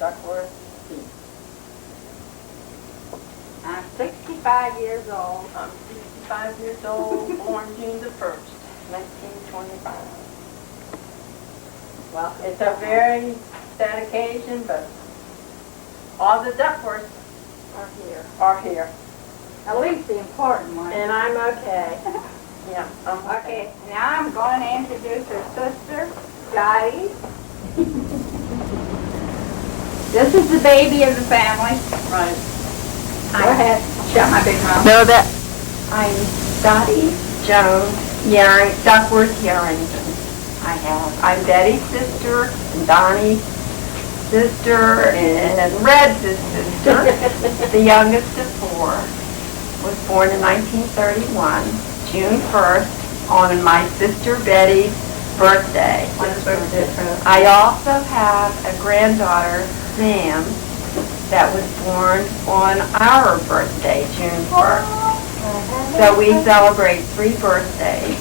Duckworth. I'm 65 years old. I'm 65 years old, born June the 1st, 1925. Well, It's a very sad occasion, but all the Duckworths are here. At least the important one. And I'm okay. Yeah, I'm Okay, now I'm going to introduce her sister, Dottie. This is the baby of the family. Right. Go ahead, shut my big mouth. Know that I'm Dottie Jones Duckworth Yarrington. I'm Betty's sister, and Donnie's sister, and Red's sister, the youngest of four. Was born in 1931, June 1st, on my sister Betty's birthday. I also have a granddaughter, Sam, that was born on our birthday, June 1st. So we celebrate 3 birthdays.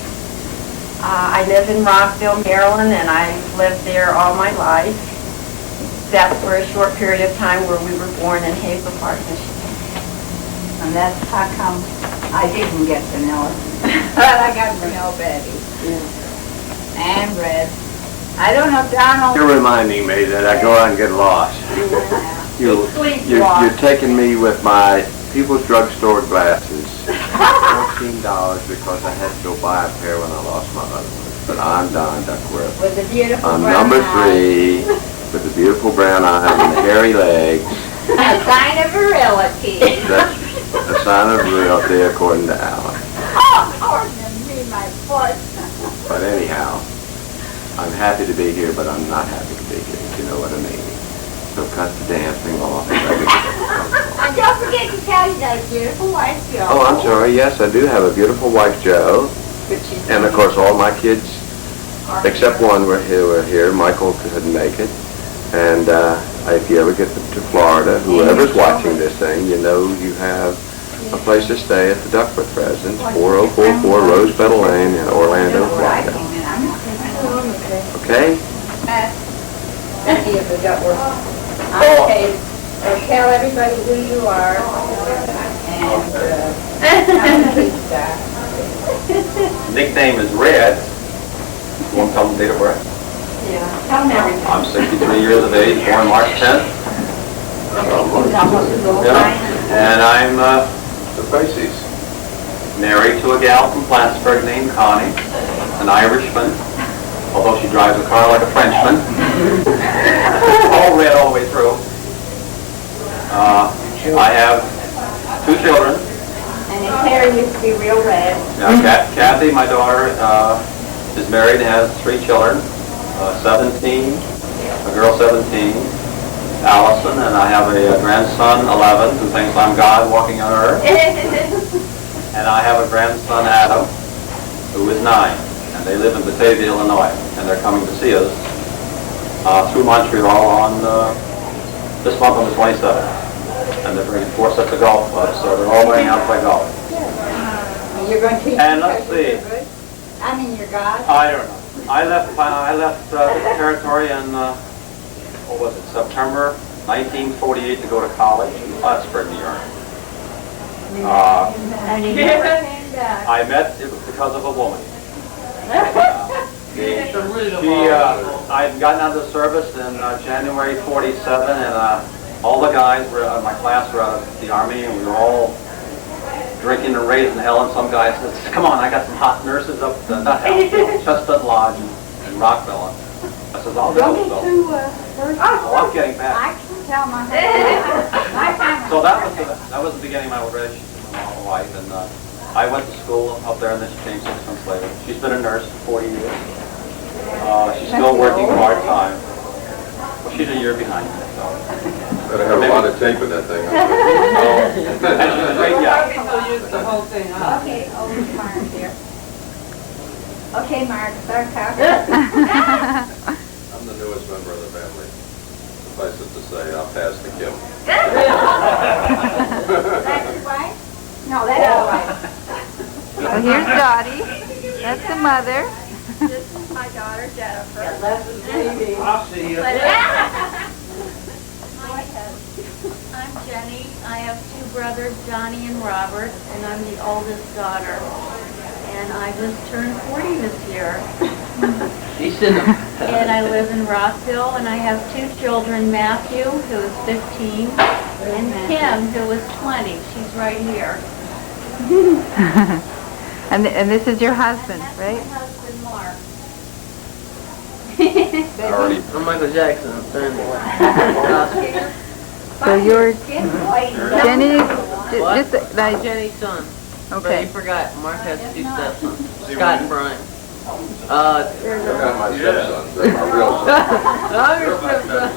I live in Rockville, Maryland, and I've lived there all my life, except for a short period of time where we were born in Hazel Park, Michigan. And that's how come I didn't get to know her. But I got to know Betty. Yeah. And Red. I don't know if Donald... You're reminding me that I go out and get lost. You're taking me with my People's Drugstore glasses. $14 because I had to go buy a pair when I lost my other ones. But I'm Don Duckworth. With the beautiful I'm brown number eyes. 3 with the beautiful brown eyes and the hairy legs. A sign of virility. That's a sign of reality according to Alan. Oh, pardon me, my foot. But anyhow, I'm happy to be here, but I'm not happy to be here, if you know what I mean. So cut the damn thing off. And don't forget to tell you that beautiful wife, Joe. Oh, I'm sorry. Yes, I do have a beautiful wife, Jo. And of course, all my kids, except one, were here. Michael couldn't make it. And if you ever get to Florida, whoever's watching this thing, you know you have a place to stay at the Duckworth Residence, 4044 Rose Petal Lane in Orlando, Florida. Okay? Betty of the Duckworth. Okay, so tell everybody who you are. And Nickname is Red. Won't tell them date of birth. Yeah, tell them everything. I'm 63 years of age, born March 10th. And I'm the Pisces. Married to a gal from Plattsburgh named Connie, an Irishman, although she drives a car like a Frenchman. All red all the way through. I have 2 children. his hair used to be real red. Kathy, my daughter, is married and has 3 children. 17, a girl 17, Allison, and I have a grandson, 11, who thinks I'm God walking on earth. And I have a grandson, Adam, who is 9, and they live in Batavia, Illinois, and they're coming to see us through Montreal on this month on the 27th. And they're bringing 4 sets of golf clubs, so they're all learning how to play golf. You're going to teach And let's see. I mean, you're God. I don't know. I left the territory in, what was it, September 1948 to go to college in Plattsburgh, New York. And you never came back. I met it was because of a woman. I had gotten out of the service in January 47, and all the guys were my class were out of the Army, and we were all drinking and raising hell, and some guy says, "Come on, I got some hot nurses up not hell, Chestnut Lodge in Rockville." I says, "I'll go." So I'm getting back. I can tell my husband. So that was the beginning of my relationship with my wife, and I went to school up there, and then she came 6 months later. She's been a nurse for 40 years. She's still working part-time. Well, she's a year behind me, so. Better have a lot of tape in that thing. And she's a great guy. Okay, over to Mark here. Okay, Mark, start talking. I'm the newest member of the family. Suffice it to say, I'll pass to Kim. That's your wife? No, that's your wife. So here's Dottie. That's the mother. This is my daughter, Jennifer. I'll see you. brothers, Johnny and Robert, and I'm the oldest daughter. And I just turned 40 this year. And I live in Rockville, and I have 2 children, Matthew, who is 15, and Kim, who is 20. She's right here. And this is your husband, And right? that's my husband, Mark. I'm Michael Jackson. I'm 31. So you're Jenny, What? just like, Jenny's son. But okay. you forgot, Mark has 2 stepsons, Scott and Brian. They're not my stepsons, they're my real sons. I'm your stepson.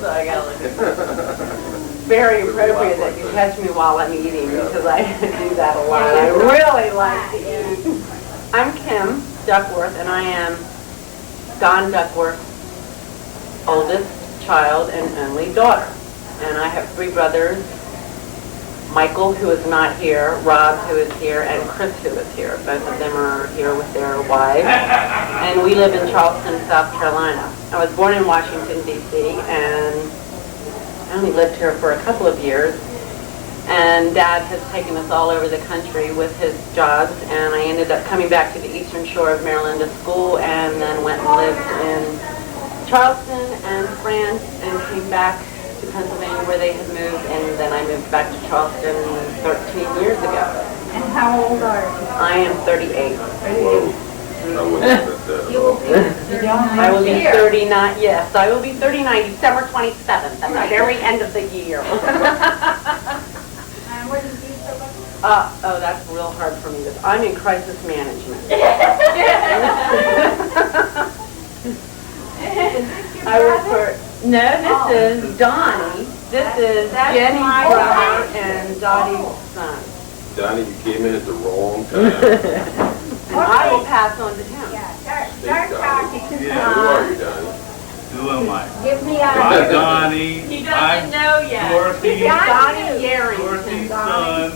So I gotta look at Very appropriate that you catch me while I'm eating, because I do that a lot. I really like to eat. I'm Kim Duckworth, and I am Don Duckworth's oldest child and only daughter. And I have 3 brothers, Michael, who is not here, Rob, who is here, and Chris, who is here. Both of them are here with their wives. And we live in Charleston, South Carolina. I was born in Washington, D.C., and I only lived here for a couple of years. And Dad has taken us all over the country with his jobs, and I ended up coming back to the eastern shore of Maryland to school, and then went and lived in Charleston and France, and came back to Pennsylvania where they had moved, and then I moved back to Charleston 13 years ago. And how old are you? I am 38. You will be, I will be 39, yes, I will be 39 December 27th, at the very end of the year. and what do you do for a living? Oh, that's real hard for me. I'm in crisis management. I work for, no, this is Donnie. This is Jenny's brother and Dottie's son. Donnie, you came in at the wrong time. And I will pass on to him. Yeah, start talking. Yeah, who are you, Donnie? Who am I? Give me I'm Donnie. He I'm doesn't know yet. Dorothy, Donnie Yarrington. Dorothy's son,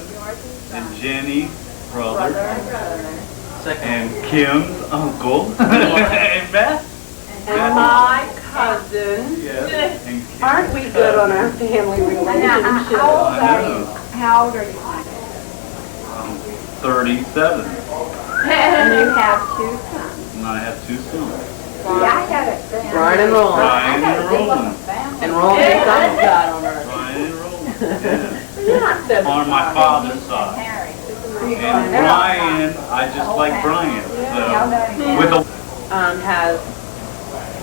and Jenny's brother, and Kim's uncle, and Beth. And my cousin. Yes. And Kim. Aren't we good on our family relationships? How old I are you? know. How old are you? I'm 37, And you have 2 sons. and I have 2 sons, See, I got a Brian and Roland. Brian and Roland. And Roland's son's God on earth. Brian and Roland, yeah. You're not so On my father's side. Harry. And Brian, I just like Brian, so, with a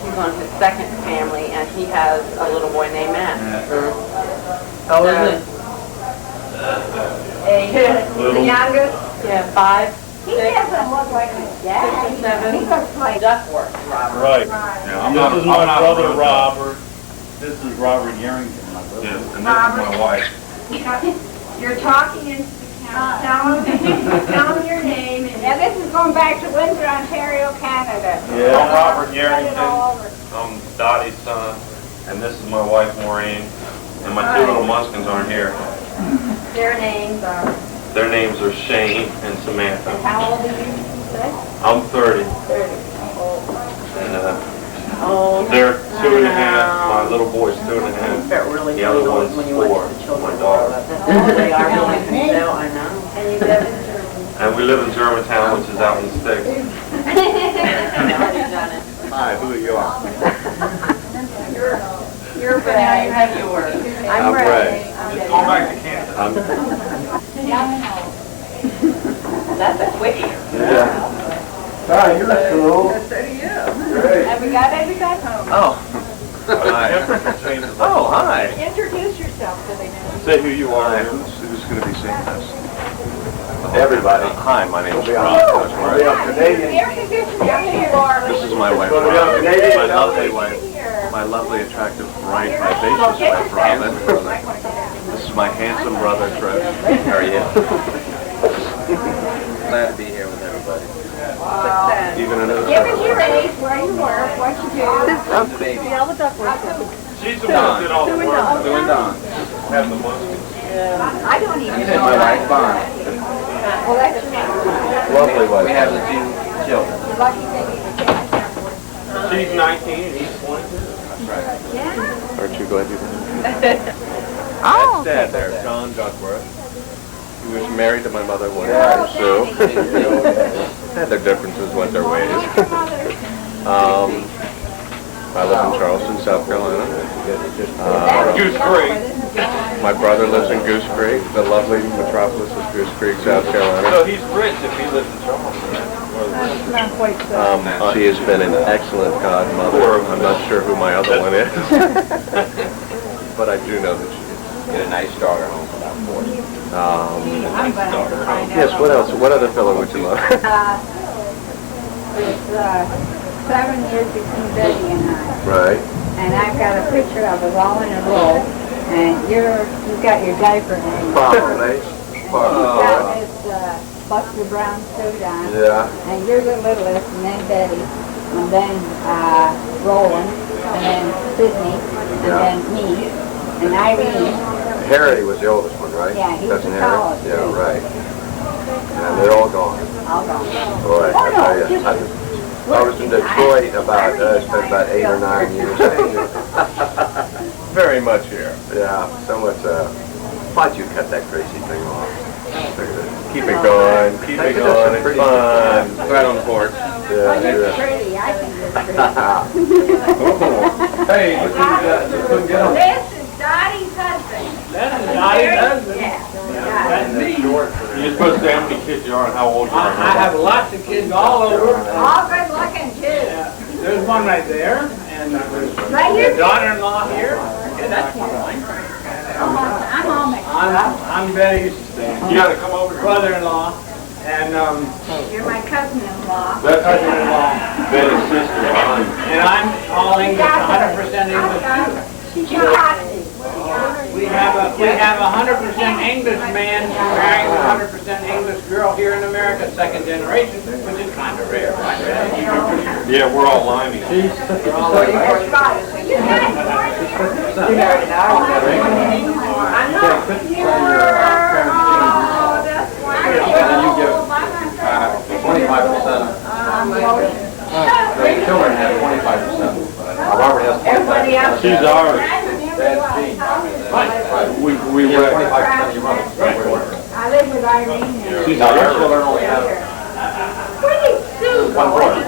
he's on his 2nd family, and he has a little boy named Matt. How old is The youngest, yeah, 5, He doesn't look like his dad. 6, 7. He looks like Duckworth, Robert. Right. Right. This is my brother Robert. This is Robert Yarrington, my brother. Yes, and this is my wife. You're talking into the camera. Tell them your name. Yeah, this is going back to Windsor, Ontario, Canada. Yeah. I'm Robert Spread it Yarrington. all over. I'm Dottie's son, and this is my wife Maureen, and my 2 little munchkins aren't here. Their names are. Their names are Shane and Samantha. How old are you, say? I'm 30, 30. and Oh, they're 2 and a half. My little boy's 2 and a it half. felt really The other funny one's when you 4, watch the children my grow daughter. up. That's all they are really so, I know. And you live in Germany. And we live in Germantown, which is out in the sticks. Hi, who are you? You're Ray. Now you have yours. I'm Ray. Just go back to Canada. That's a quickie. Yeah. Hi, you look cool. Have we got everybody home? Oh. Hi. Oh, hi. Introduce yourself so they know. Say who you are. Who's going to be seeing this? Everybody. Hi, my name's We'll be on Rob. Canadian. Air conditioning up here. This is my wife, Well, we Robin. have Canadian My lovely television. wife. My lovely, attractive, bright, vivacious wife, Robin. This is my handsome brother, Chris. How are you? Glad to be here with everybody. Even another. Give us your age, where you work, what you do. She's the one that did all the work. Doing Don. Have the munchkins. I don't even This know. is my wife, Bonnie. Well, that's your name. Lovely wife. We have the 2 children. Lucky thing you can take care of. She's 19 and he's 22. Yeah. Aren't you glad you did? Oh, That's Dad there, John Duckworth. He was married to my mother when I was Sue. Had their differences, went their ways. I live in Charleston, South Carolina. Goose Creek. My brother lives in Goose Creek, the lovely metropolis of Goose Creek, South Carolina. So he's rich if he lives in Charleston. She has been an excellent godmother. I'm not sure who my other one is. But I do know that she is. Get a nice daughter home for about 40. Yes, what else? What other fellow would you love? It's 7 years between Betty and I. Right. And I've got a picture of us all in a row. And you've got your diaper name. Probably. You've got this Buster Brown suit on. Yeah. And you're the littlest, and then Betty, and then Roland, and then Sydney, and then me, and Irene. Harry was the oldest one, right? Yeah, he was Cousin the Harry? tallest. Yeah, right. And they're all gone. All gone. Boy, I tell you, I was in Detroit spent about 8 or 9 years. Very much here. Yeah, so much, why'd you cut that crazy thing off? Keep it going. Keep it going. It's fun. Right on the porch. Yeah, Well, you're yeah. pretty. I think you're pretty. Hey, look who couldn't get him. This is Dottie's husband. That's Johnny's husband. Yeah. That's me. You're supposed to say how many kids you are and how old you are. I have lots of kids all over. All good looking too. Yeah. There's one right there, and there's Right here. a daughter-in-law here. Yeah, that's one of mine. I'm all mixed up. I'm Betty's you gotta come over brother-in-law, and You're my cousin-in-law. that's cousin-in-law, Betty's sister, and I'm all English, 100% English too. She's your hottie. We have a 100% English man marrying a 100% English girl here in America, second generation, which is kind of rare. Yeah, we're all limey. That's right. You guys I know. That's wonderful. 25%. The children have 25%. Robert has 25%. She's ours. That's Gene. We You have were. 25% of your mother. I live with Irene. And She's Now, your ours. children only have one brother.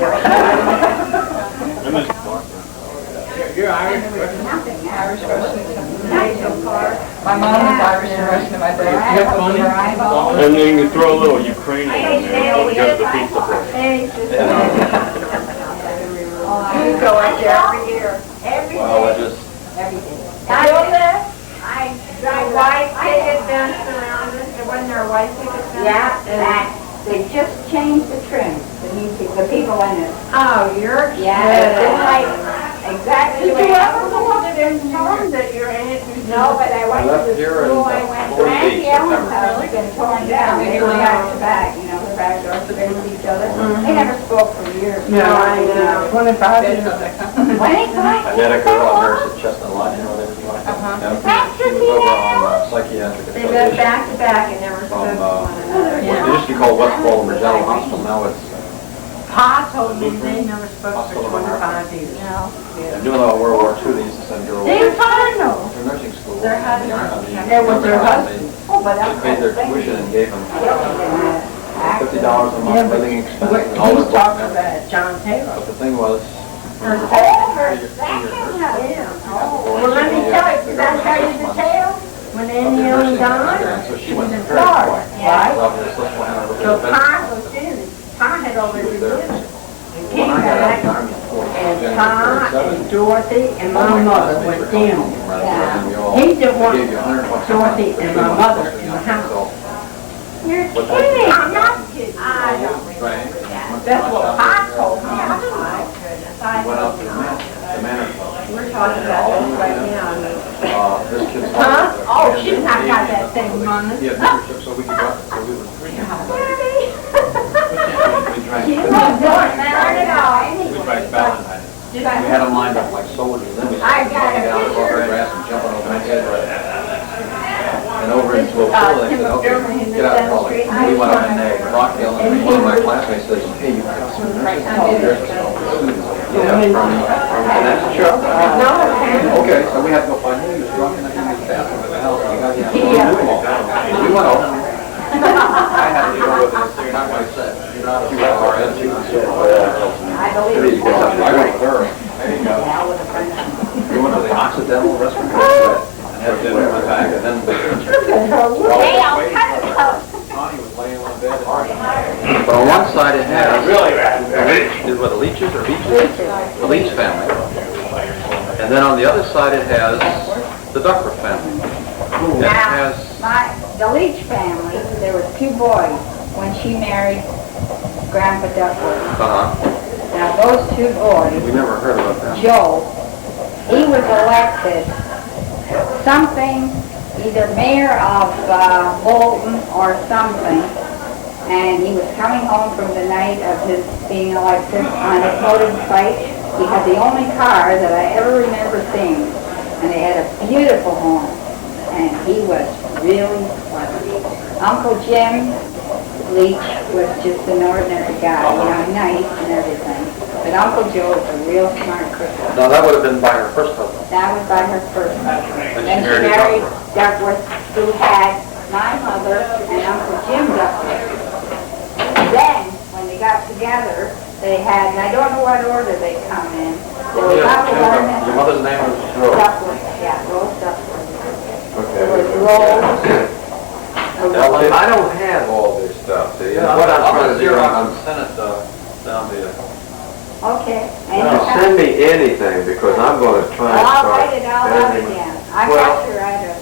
You're Irish. nothing. Irish Russian. Nice so far. My mom is Irish and Russian, and my dad. And then you throw a little Ukrainian in there, we got the pizza place. Hey, sister. You go out there every year. Every Well, day. it just, Every day. I my white picket fence around it, when their white picket fence. Yeah, that, they just changed the trim, the people in it. Oh, you're Yeah, kidding. it's just like, exactly Did the way you I ever was look at it and tell them that you're in it? No, but I went left to the here in school, I went to 48 Nancy Ellen's September. house, it's been torn down, they were back to back, you know, the back doors faced each other. They never spoke for years. No, I know. 25 years. 25 I met a girl on nurse at Chestnut Line, you know what you like? She was over on psychiatric. They lived back to back and never spoke From, to one another. It used to be called West Ball Magellan Hospital, now it's, Pa told me they never spoke for Hospital of 25 years. No. during World War II, they used to send girls They found them. to nursing school. Their husband. It was their husband. Oh, but They I'm. paid their tuition and gave them $50 a month living expenses and all He's that. talking about John Taylor. But the thing was, Oh, her second husband. Well, let me tell you, did I tell you the tale? When Indiana died, so she she was went in to Florida, right? well, this Susquehanna So River Adventure. Pa was in, Pa had already lived. And When came I got out of back, the Army in and Pa 47, and Dorothy and my mother went down. He didn't want Dorothy and my mother in the house. You're kidding, I'm not kidding. I don't Right. That's what Pa told me. Oh, my goodness. Went out to the manor club. We're talking about this right now. This kid's Huh? Oh, she's not got that same money. He had membership, so we could go, so we would drink. We drank. She's not doing that at all. We drank Valentine. We had them lined up like soldiers, then we I started got running a down above picture. the grass and jumping over my head. And over into a pool, they said, okay, get out of the hallway. We went up in Rockdale, and one of my classmates says, hey, you got some nursing home here. Yeah, from Vanessa Chuck? No. Okay, so we have to go find him. He was drunk and he was bathroom at the house. We got him. We went over. I had to deal with this, so you're not going to say. You're not a RN. I believe You get something I to went drink. with her. There you go. We went to the Occidental restaurant and had dinner in my bag. And then Hey, I'm kind of close. Connie was laying on bed. But on one side it has Really bad. is what, the Leaches or Beaches? The Leach family. And then on the other side it has the Duckworth family. And it Now, has, the Leach family, there was 2 boys when she married Grandpa Duckworth. Now, those 2 boys, we never heard about that. Joe, he was elected something, either mayor of Bolton or something, and he was coming home from the night of his being elected on his motorcycle. He had the only car that I ever remember seeing, and they had a beautiful home, and he was really clever. Uncle Jim Leach was just an ordinary guy, nice and everything. But Uncle Joe was a real smart criminal. No, that would have been by her first husband. That was by her first husband. And Then she she married married Duckworth, who had my mother and Uncle Jim Duckworth. Then, when they got together, they had, and I don't know what order they come in. There was Uncle Vernon. Your mother's name was Rose. Duckworth, yeah, Rose Duckworth. Okay. There was Rose. I don't have all this stuff, see? Yeah, What I'm I'll trying to do, I'm send it down to you. Okay. Now, send me anything, because I'm going to try Well, and I'll start. write it all out editing. again. I've Well- got your address.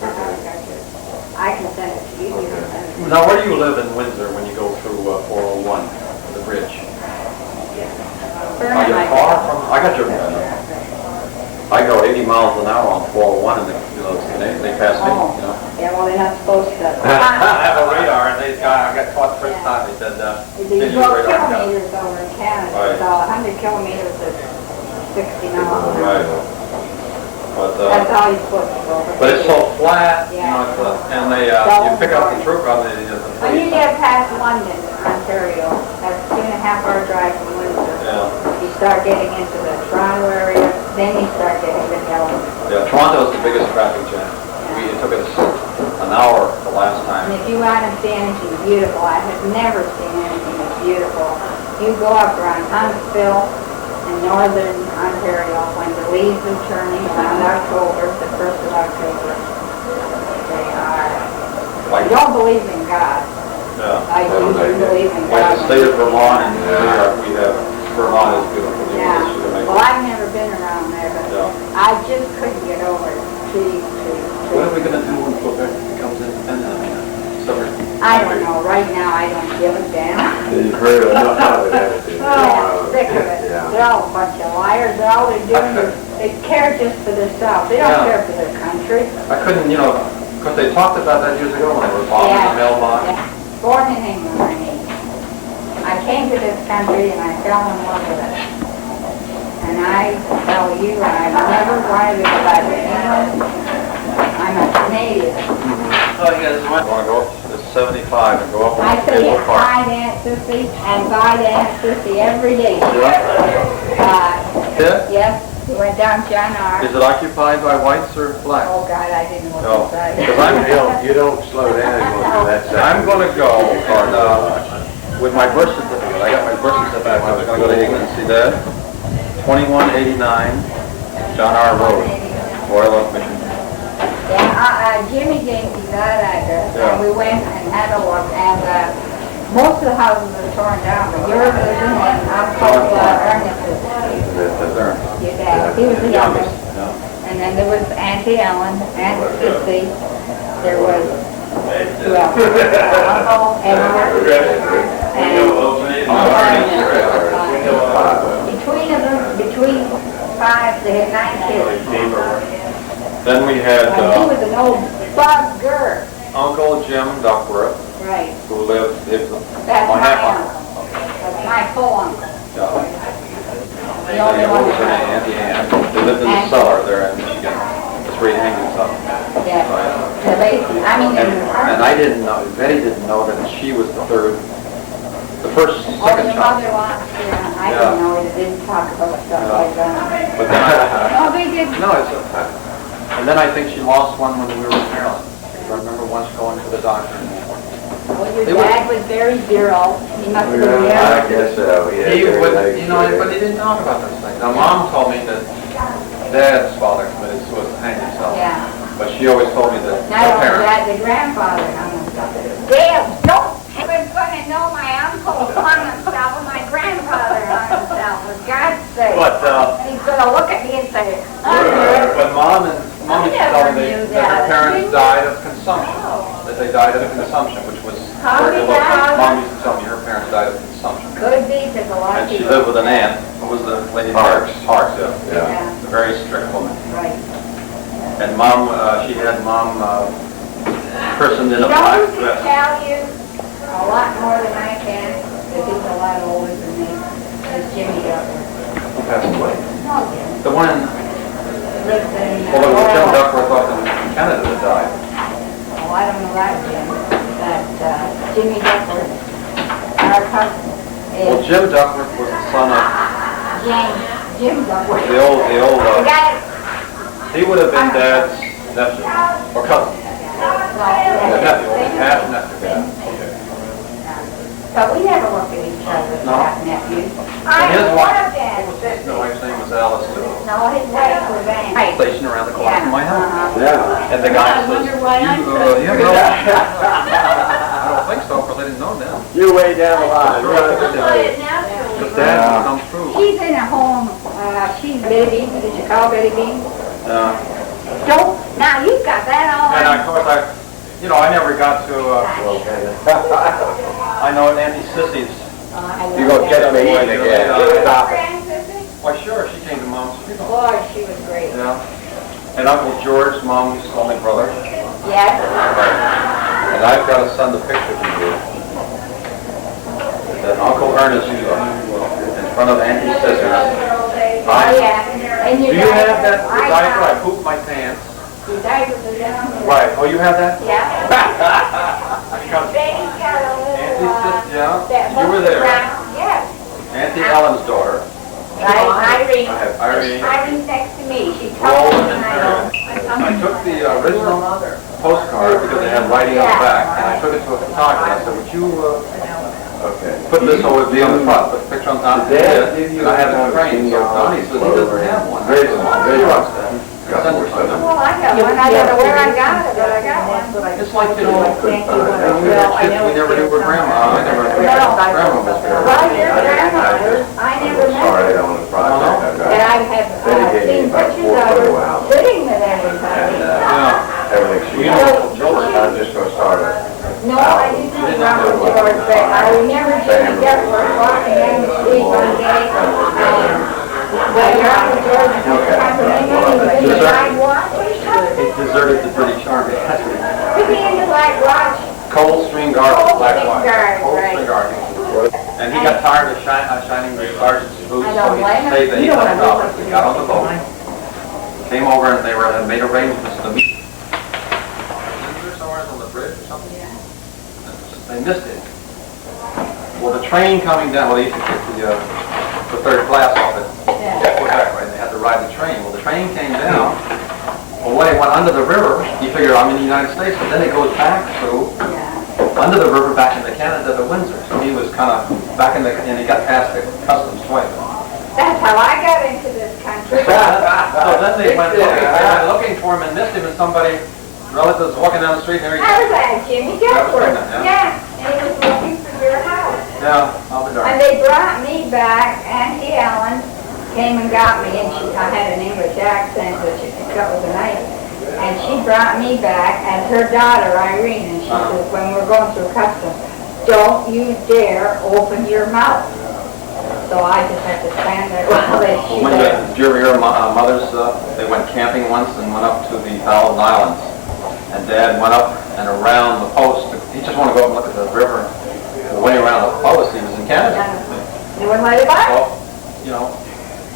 I can send it to you. You can send it to me. Now, where do you live in Windsor when you go through 401, the bridge? Are you far from, I got your, I go 80 miles an hour on 401 and they pass me, you know. Yeah, well, they're not supposed to. I have a radar and I got caught the first time, they said, They change go your radar. kilometers over in Canada, Right. so 100 kilometers is 60 miles an hour. Right. But, That's all you're supposed to go. but it's so flat, you Yeah. know, and they, you pick up the troop on the When you police. get past London, Ontario, that's 2.5-hour drive from Windsor. Yeah, You start getting into the Toronto area, then you start getting to Helen. yeah, Toronto is the biggest traffic jam. It took us an hour the last And time. if you want to see anything beautiful, I have never seen anything as beautiful. You go up around Huntsville in northern Ontario when the leaves are turning around October, the 1st of October. They are. I don't believe in God. Yeah. I do believe in Like God. the state of Vermont, and we have, Vermont is beautiful. Yeah. You should make- Well, I've never been around there, but Yeah. I just couldn't get over it. Trees. What are we gonna do when Quebec becomes independent? I don't know. Right now, I don't give a damn. You've heard enough of it, haven't you? Oh, sick of it. Yeah. They're all a bunch of liars. All they're doing is they care just for themselves. They don't Yeah. care for their country. I couldn't, because they talked about that years ago when they were bombing the mailbox. Yeah. Born in England, I mean. I came to this country and I fell in love with it. And I tell you, I've never wanted to go back to England. I'm a Canadian. Oh, you guys want to go up to 75 and go up I on say Cable Park? hi to Aunt Sissy and bye to Aunt Sissy every day. Yeah? Yes, we went down John R. Is it occupied by whites or blacks? Oh, God, I didn't know No, what to say. because You don't slow down, you want to do that second. I'm going to go with my birth certificate. I got my birth certificate. I was going to go to England and see that. 2189 John R. Road, Royal Oak, Michigan. Yeah, Jimmy gave me that address, Yeah. and we went and had a look, and most of the houses are torn down, but yours isn't, and Uncle Ernest That's there. is your dad. He was the youngest. Yeah. And then there was Auntie Ellen, Aunt Sissy, there was, who else? Uncle Edward, and Uncle Ernest. Between 5, they had 9 kids. Then we had And he was an old bugger. Uncle Jim Duckworth, Right. who lived, That's my my half uncle. uncle. That's my full uncle. The only What one was her that name? Auntie Ann. They lived in the Auntie. cellar there in Michigan. That's where he hangs himself. Yeah. Right. The basement. I mean, And I didn't know, Betty didn't know that she was the third The first, Oh, second your child. mother lost, yeah, I Yeah. didn't know it, didn't talk about stuff like that. But then Oh, they did. no, it's okay. And then I think she lost one when we were in Maryland. I remember once going to the doctor. Well, your They would- dad was very virile. He must have been I very... guess so, yeah. He very would, nice, you know, but he didn't talk about those things. Now, Mom told me that Dad's father committed suicide, hanged himself. Yeah. But she always told me that Not her only parents. that, the grandfather hung himself. Dale, don't! I was gonna know my uncle hung himself and my grandfather hung himself, for God's sake. But, He's gonna look at me and say, but Mom used to tell me never knew that her that. parents died of consumption. That they died of consumption, which was How very did low. that? Mom used to tell me her parents died of consumption. could be, because a lot And of she people... lived with an aunt. What was the lady? Parks. Parks, yeah. Yeah. A very strict woman. Right. And Mom, she had Mom christened in a black Joe can dress. tell you a lot more than I can, because he's a lot older than me. It's Jimmy Duckworth. Who passed away? No, Jim. The one in, Lives in... well, there was Jim Duckworth up in Canada that died. Oh, I don't know that Jim, but Jimmy Duckworth, our cousin, Well, is Jim Duckworth was the son of Jim Duckworth. the old, The guy, he would have been Dad's nephew, or cousin. no, Nephew, half nephew. Okay. but we never looked at each other as No. half nephews. And his I'm wife, one of them. his wife's name was Alice too. No, his wife was Ann. Station around the corner from my house. Yeah. And the guy I says, wonder why I'm you have no... I don't think so, because I didn't know them. You're way down the line. But Dad would come through. She's in a home, she's Betty Bean, did you call Betty Bean? Don't, now you've got that all. And of course, I never got to, I know Auntie Sissy's. You're gonna catch me eating again. Stop it. Why, sure, she came to Mom's funeral. Boy, she was great. Yeah. And Uncle George, Mom's only brother. Yes. And I've got to send a picture to you. That Uncle Ernest in front of Auntie Sissy's. Oh, yeah. And Do you have that diaper? I pooped my pants. Your diaper was down there. Right. Oh, you have that? Yeah. Because Betty's got a little, Auntie Sis, yeah, that you were looks there. around. Yes. Auntie Ellen's daughter. Right, Irene. I have Irene. Irene's next to me. She told Roland me and I Karen. I took the original postcard because they had writing on the back, and I took it to a photographer. I said, would you Okay. put this so it would be on the front, put the picture on top of it? Dad give you And I had it a framed, so Donnie says he doesn't have one. I said, "Well, Xerox that." Send it to him. Well, I got one. I don't know where I got it, but I got one. It's like, we had kids, we never knew where Grandma, I never knew where Grandma was there. Well, your grandmother, I never met Sorry, I her. don't want to project. I've But got I have seen about pictures 4 of photo her albums. sitting with everybody. And Yeah. everything she You wants. know, George, I'm just gonna start it. No, I didn't know Robert George, but I remember Jimmy Duckworth walking down the street one day, and when Robert George was coming in, he was in the black watch. he deserted the British Army. That's what he- Was he in the black watch? Coldstream Guards, black Coldstream watch. Guards, Coldstream right. Guards. And he got tired of shining the sergeant's boots, I so don't he blame him. stayed the You don't wanna $800. know He got on the boat, came over, and they had made arrangements to meet. Somewhere on the bridge or something. They missed it. Well, the train coming down, well, they used to get the third class off at Quebec, right? They had to ride the train. Well, the train came down. Well, when it went under the river, you figure I'm in the United States, but then it goes back through under the river back into Canada to Windsor. So he was kind of back in and he got past the customs twice. That's how I got into this country. So then they went looking for him and missed him, and somebody, relatives walking down the street, and I was at Jimmy Duckworth. That was Yeah, and he was looking for your house. yeah, I'll be And darned. they brought me back, Auntie Ellen came and got me, and I had an English accent, but she could cut with a knife. And she brought me back, and her daughter, Irene, and she says, when we're going through customs, don't you dare open your mouth. So I just had to stand there while they Well, when did you ever hear mothers, they went camping once and went up to the Ballad Islands. And Dad went up and around the post. He just wanted to go up and look at the river. The way around the post, he was in Canada. You wouldn't let it by? Well, you know,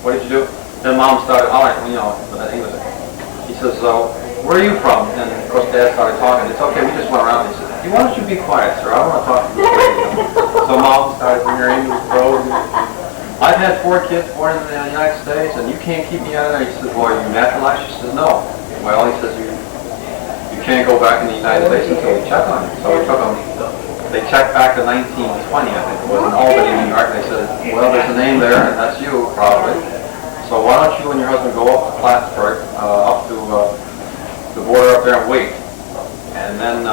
what did you do? Then Mom started hollering, with that English. He says, where are you from? And of course Dad started talking. It's okay, we just went around. He said, why don't you be quiet, sir? I want to talk to you. So Mom started marrying with Rose. I've had 4 kids born in the United States, and you can't keep me out of there. He said, "Boy, are you naturalized?" She said, "No." Well, he says, you can't go back in the United States until we check on you. So we took them. They checked back to 1920, I think it was, in Albany, New York. They said, "Well, there's a name there, and that's you, probably. So why don't you and your husband go up to Plattsburgh, up to the border up there and wait, and then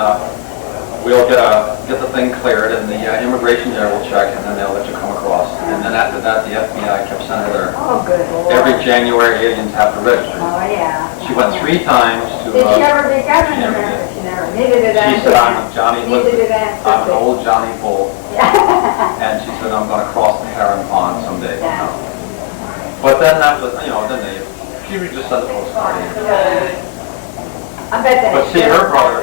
we'll get the thing cleared, and the immigration there will check, and then they'll let you come across." And then after that, the FBI kept sending her there. Oh, good Lord. Every January, aliens have to register. Oh, yeah. She went 3 times to. Did she ever become an American? She never. Neither did She said, "I'm Johnny Neither did Elizabeth. I'm an old Johnny Bull." And she said, "I'm going to cross the Heron Pond someday." Yeah. But then that was, then she would just send a postcard in. I bet that. But see, her brother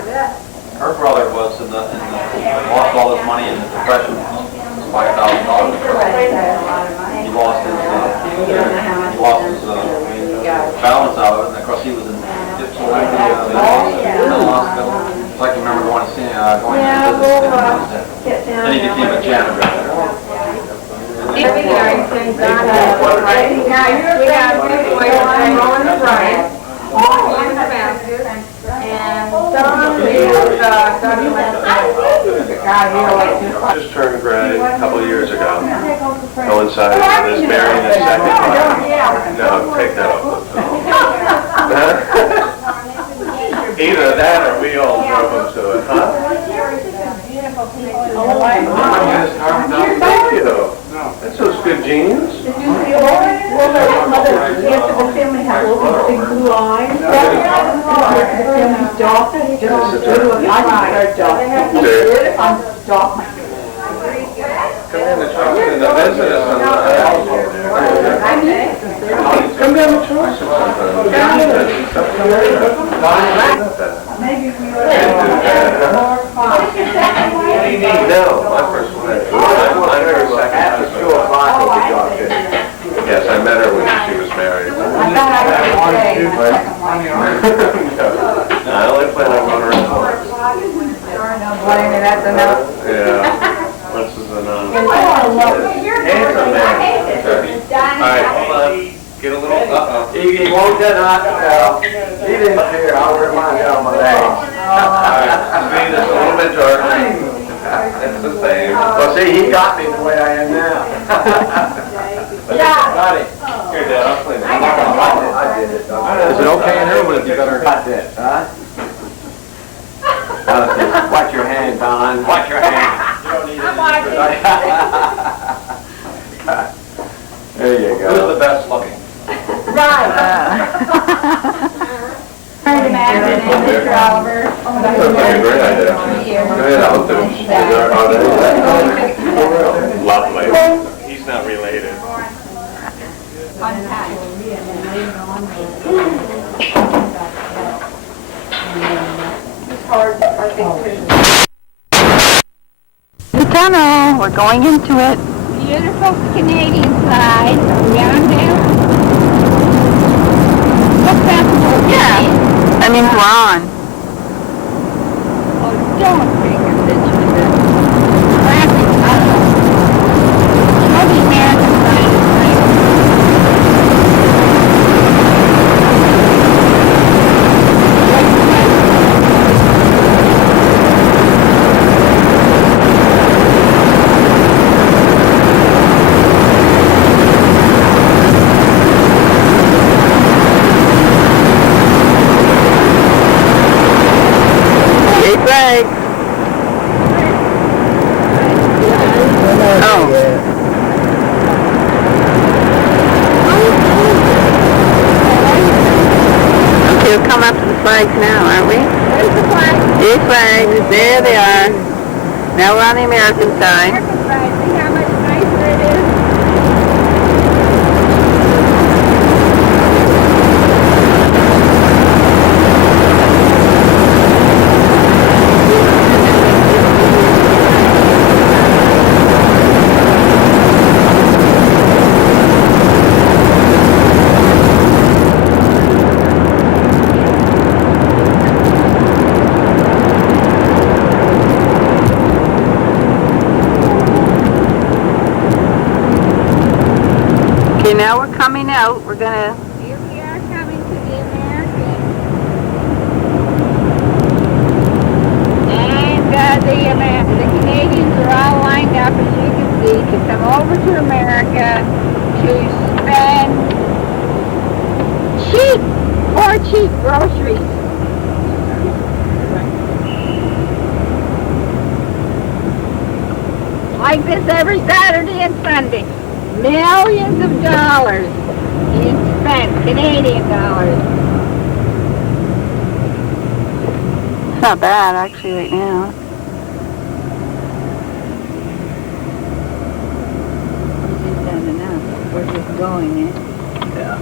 was lost all his money in the Depression, $5,000. He lost his balance out of it, and of course he was in Ypsilanti, hospital. It's like you remember going to see going to visit. Then he became a janitor there. Just turned gray a couple of years ago. Coincided with his marrying his second wife. No, take that off the film. Either that or we all drove him to it, huh? Thank you. That's those good genes. Come in the truck and visit us on the house. Come down the truck sometime. Maybe we No, my first one. I'm her second husband. Yes, I met her when she was married. I thought I would say my second wife. No, I only plan on one or two. No, believe me, that's enough. Yeah. This is enough. Oh, look. Handsome man. All right, hold on. Get a little, He won't get out. He didn't care. I'll remind you of my legs. All right, speed is a little bit darker. It's the same. Well, see, he got me the way I am now. Got it. Here, Dad, I'll clean it. I did it. Is it okay in here, or would it be better? Got this, huh? Watch your hand, Don. Watch your hand. You don't need it. There you Who's go. the best looking? Right. Trying to imagine Mr. Oliver. That's a great idea. Go ahead, I'll do it. Lovely. He's not related. The tunnel, we're going into it. Beautiful Canadian side down there. What's that? Yeah, that means we're on. Oh, don't take a picture of this. Classic tunnel. Show the American side of things. Right. Oh. Okay, we'll come up to the flags now, aren't we? There's the flag. These flags, there they are. Now we're on the American side. American side. See how much nicer it is? now we're coming out. We're gonna... Here we are coming to the American. And the Canadians are all lined up, as you can see, to come over to America to spend cheap groceries. Like this every Saturday and Sunday. Millions of dollars being spent, Canadian dollars. It's not bad, actually, right now. We've done enough. We're just going, eh? Yeah.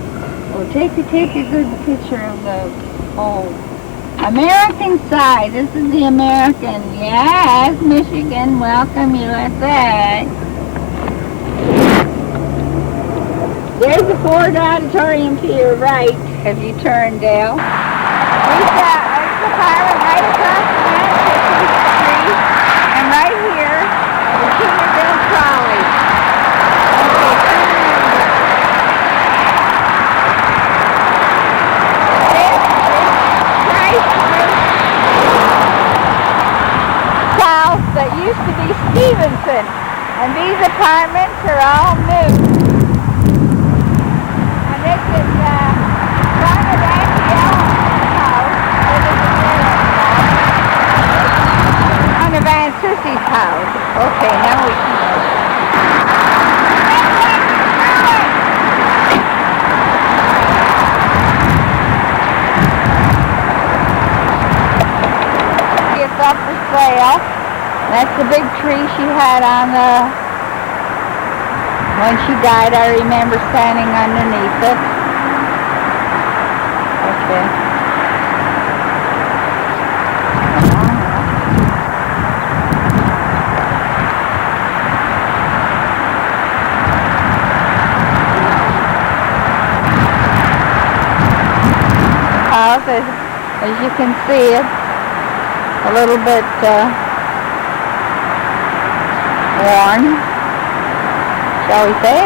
Well, take a good picture of the whole American side. This is the American. Yes, Michigan. Welcome, USA. There's the Ford Auditorium to your right, if you turn, Dale. There's the pilot right across the tree. And right here, the Kinderville trolley. Okay, turn south that used to be Stevenson, and these apartments are all new. And this is one of Auntie Ellen's house. One of Aunt Sissy's house. Okay, now we can go. It's up for sale. That's the big tree she had on when she died. I remember standing underneath it. Okay. House, as you can see, it's a little bit worn, shall we say?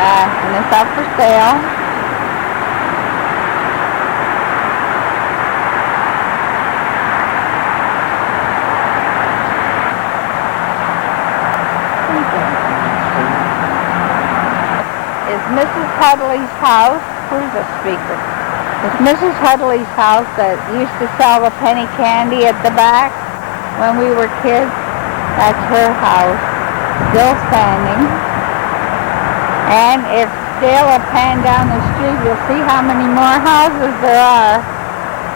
And it's up for sale. It's Mrs. Hudley's house. Where's the speaker? It's Mrs. Hudley's house that used to sell the penny candy at the back when we were kids. That's her house, still standing. And if still a pan down the street, you'll see how many more houses there are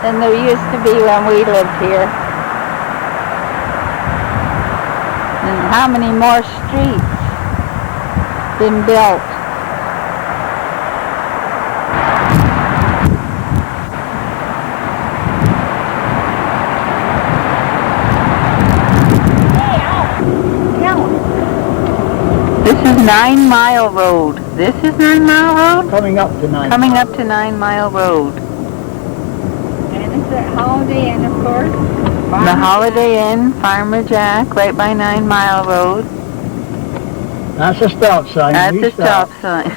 than there used to be when we lived here. And how many more streets been built. This is 9 Mile Road. This is 9 Mile Road? Coming up to 9 Coming up to 9 Mile Road. And it's at Holiday Inn, of course. The Holiday Inn, Farmer Jack, right by 9 Mile Road. That's a stop sign. That's We a stop sign.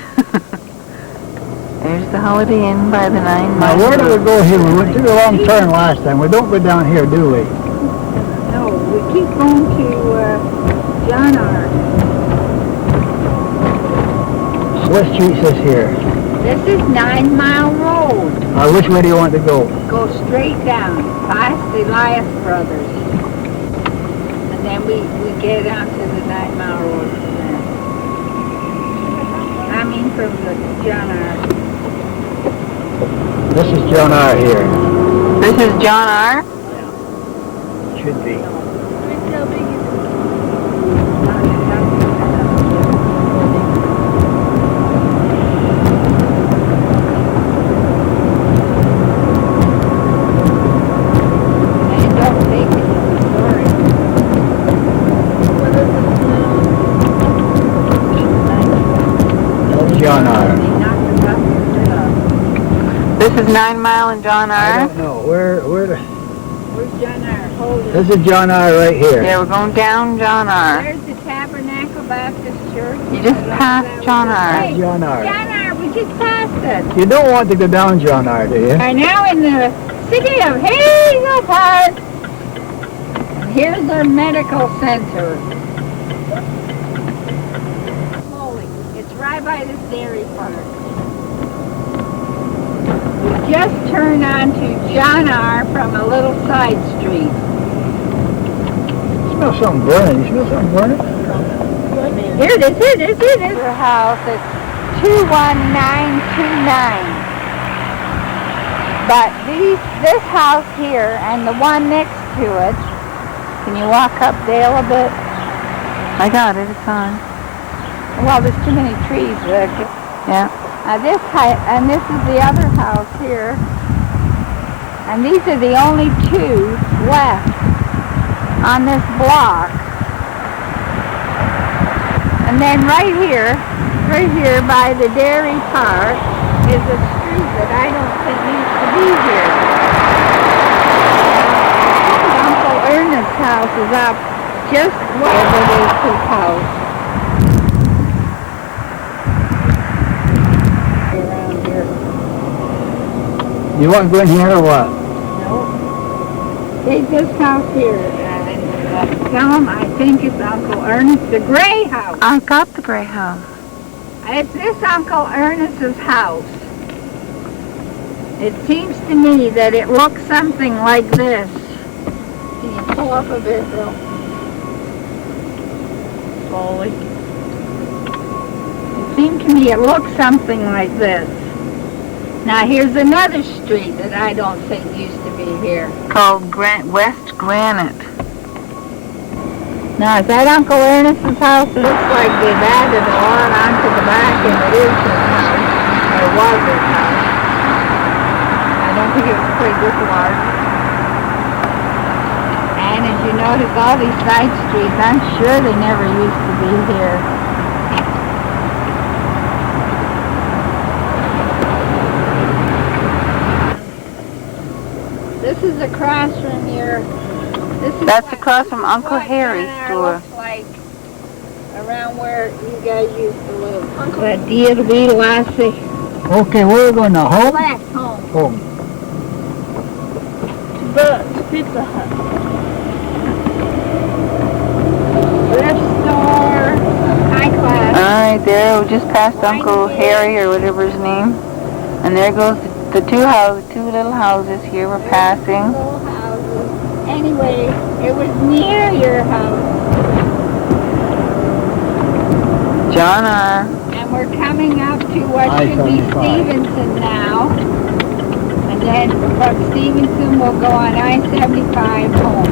There's the Holiday Inn by the 9 Mile Now, where do Road. we go here? We went through the wrong turn last time. We don't go down here, do we? No, we keep going to John R. What street says here? This is 9 Mile Road. Which way do you want to go? Go straight down, past the Elias Brothers. And then we get onto the 9 Mile Road from there. I mean from the John R. This is John R. here. This is John R. Should be. John R. This is 9 Mile and John I R. don't know. Where's John R. Hold it. This is John R. right here. Yeah, we're going down John R. There's the Tabernacle Baptist Church. You just passed John R. John R. John R., we just passed it. You don't want to go down John R., do you? Are now in the city of Hazel Park. Here's our medical center. Holy, it's right by this dairy park. We just turned onto John R. from a little side street. You smell something burning. You smell something burning? Here it is, here it is, here it is. Your house, it's 21929. But this house here and the one next to it, can you walk up Dale a bit? I got it, it's on. Well, there's too many trees, Rick. Yeah. This is the other house here. And these are the only two left on this block. And then right here by the dairy park is a street that I don't think needs to be here. Uncle Ernest's house is up just where it is his house. Around here. You want to go in here or what? Nope. Take this house here. Tell him I think it's Uncle Ernest, the gray house. I got the gray house. It's this Uncle Ernest's house. It seems to me that it looks something like this. Can you pull up a bit, Bill? Slowly. It seemed to me it looks something like this. Now here's another street that I don't think used to be here. Called West Granite. Now, is that Uncle Ernest's house? It looks like they've added a lot onto the back, and it is his house. Or was his house. I don't think it was quite this large. And as you notice, all these side streets, I'm sure they never used to be here. This is across from your... That's across from Uncle Harry's store. Looks like around where you guys used to live. That dia to be Lassie. Okay, where are we going now? Home? Left home. Home. The Pizza Hut. Thrift store. High class. Alright, there we just passed Uncle Harry or whatever his name. And there goes the two little houses here we're passing. Little houses. Anyway, it was near your house. John R. And we're coming up to what should be Stevenson now. And then from Stevenson we'll go on I-75 home.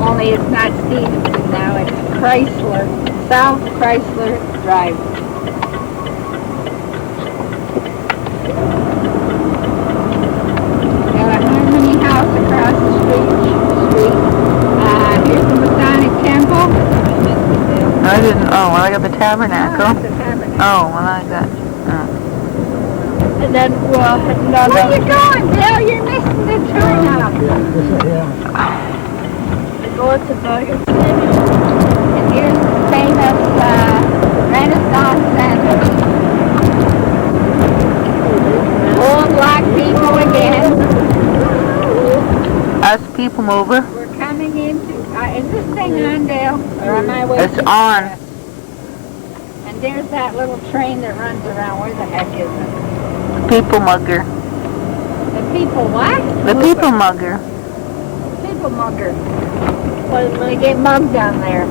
Only it's not Stevenson now, it's Chrysler, South Chrysler Drive. Across the street. Here's the Masonic Temple. I didn't, oh, well I got the Tabernacle. Oh, that's the Tabernacle. Oh, well I got, And then we'll head another... Where you going, Bill? You're missing the turnout. We're going to Burger King. And here's the famous Renaissance Center. Old black people again. us people mover. We're coming into, is this thing on, Dale? Or am I waiting? It's on. And there's that little train that runs around. Where the heck is it? People mugger. The people what? The people mugger. People mugger. Well, they get mugged down there.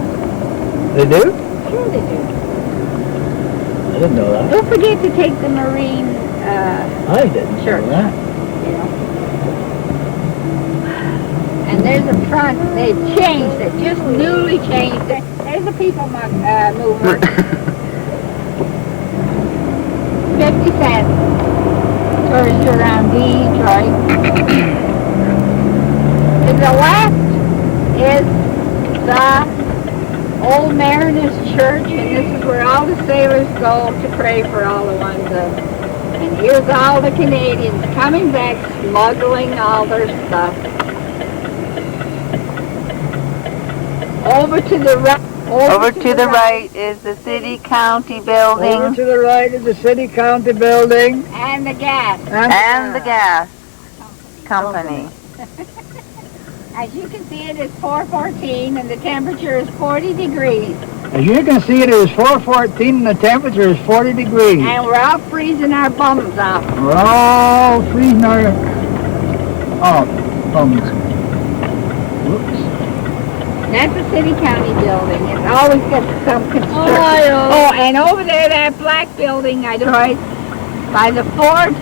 They do? Sure they do. I didn't know that. Don't forget to take the Marine I didn't church. know that. Yeah. And there's a front, they've changed it, just newly changed it. There's a people mover. 50 cents. Tours you around Detroit. To the left is the Old Mariners Church, and this is where all the sailors go to pray for all the ones that... And here's all the Canadians coming back, smuggling all their stuff. Over to the right. Over to the right is the city-county Over building to the right is the city-county building. And the gas. and the gas company. As you can see, it is 4:14 and the temperature is 40 degrees. As you can see, it is 4:14 and the temperature is 40 degrees. And we're all freezing our bums off. We're all freezing our bums. Whoops. That's the city-county building. It's always got some construction. Oh, and over there, that black building I destroyed by the Ford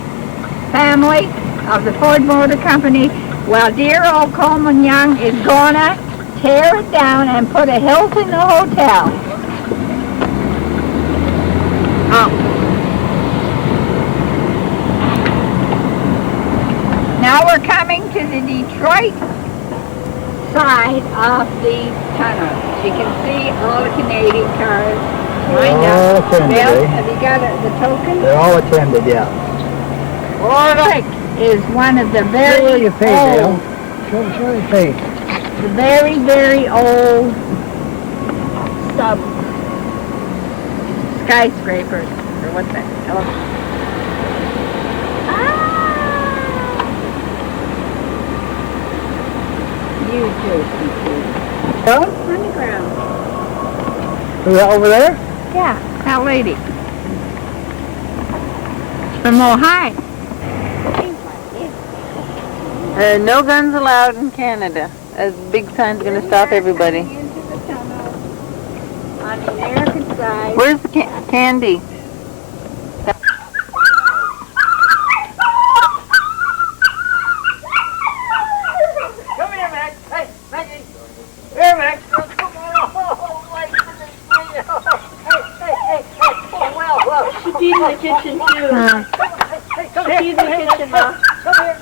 family of the Ford Motor Company. Well, dear old Coleman Young is gonna tear it down and put a Hilton hotel. Oh. Now we're coming to the Detroit side of the tunnel. You can see all the Canadian cars lined All up. attended, Bill, eh? have you got the token? They're all attended, yeah. Orlick is one of the Show where very you pay, Dale. old, Show your face. the very, very old skyscrapers, or what's that? Oh. You too. On the ground. Is that over there? Yeah, that lady. From Ohio. No guns allowed in Canada. A big sign's going to stop everybody. Into the tunnel on the American side. Where's the candy? Come here, Max. Hey, Maggie. Here, Max. Come on. Oh, my goodness. Hey. Oh, well. She's in the kitchen too. She's in the kitchen now. Come here.